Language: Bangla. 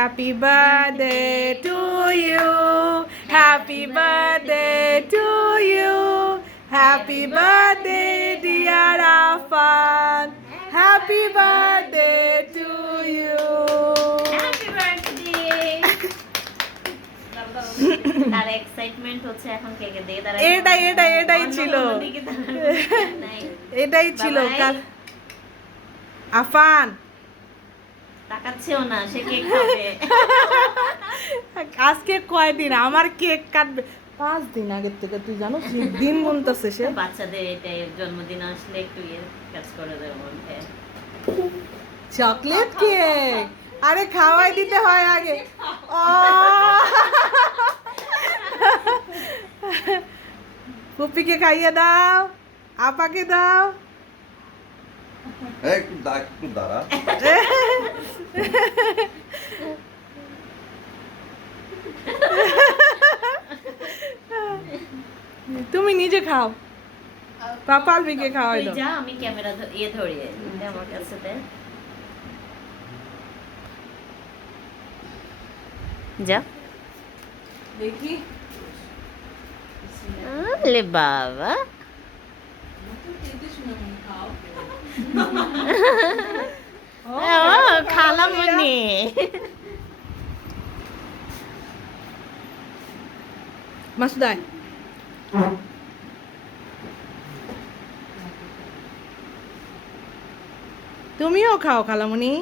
Happy birthday to you. Happy birthday to you. Happy birthday, dear Afan. Happy birthday to you. Happy birthday. তার এক্সাইটমেন্ট হচ্ছে এখন কেকে দিয়ে দাঁড়ায়। এটাই ছিল। এটাই ছিল কাল আফান তাকাচ্ছেও না, সে কেক খাবে। আজকে কয়দিন আমার কেক কাটবে 5 দিন আগের থেকে, তুই জানো দিন গুনতেছে সে। বাচ্চাদের এটাই জন্মদিন আসলে একটু কাজ করে দেওয়ার মধ্যে। চকলেট কেক, আরে খাওয়াই দিতে হয় আগে। ও পুপিকে খাইয়ে দাও, আপাকে দাও। একটু দাঁড়া। তুমি নিজে খাও, পাপা আলবিকে খাওয়াই তুই দাও। যা, আমি ক্যামেরা ধরিয়ে আমার কাছে দে। যা দেখি লে বাবা, খালামণি। মাসুদাই তুমিও খাও খালামণি।